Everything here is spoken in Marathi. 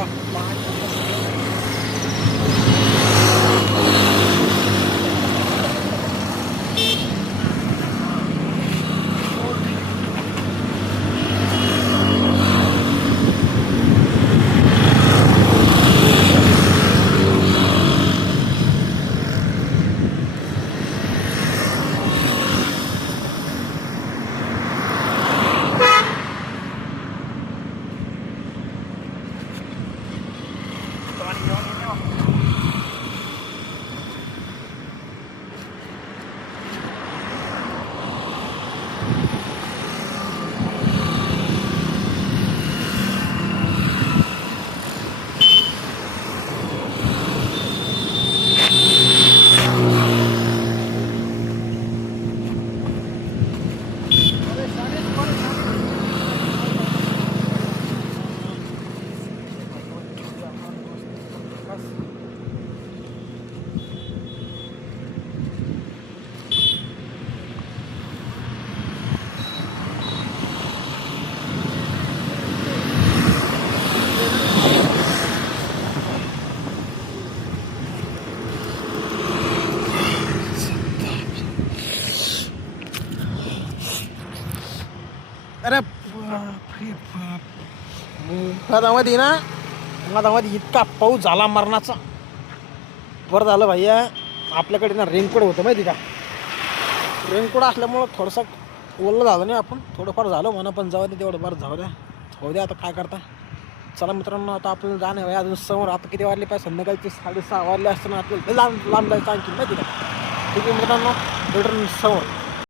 का अरे बापरे बाप मुंगादामध्ये ना मुंगादामध्ये इतका पाऊस झाला मरणाचा. बरं झालं भैया आपल्याकडे ना रेनकोट होतं माहिती का. रेनकोट असल्यामुळं थोडंसं ओलं झालं नाही आपण थोडंफार झालं म्हणा पण जाऊ दे तेवढं बरं जाऊ द्या आता काय करता. चला मित्रांनो आता आपल्याला जाणं आहे अजून समोर आता किती वाजले पाहिजे संध्याकाळचे 6:30 वाजले असताना आपल्याला लांब जायचं आणखी माहिती का. ठीक आहे मित्रांनो भेटून समोर.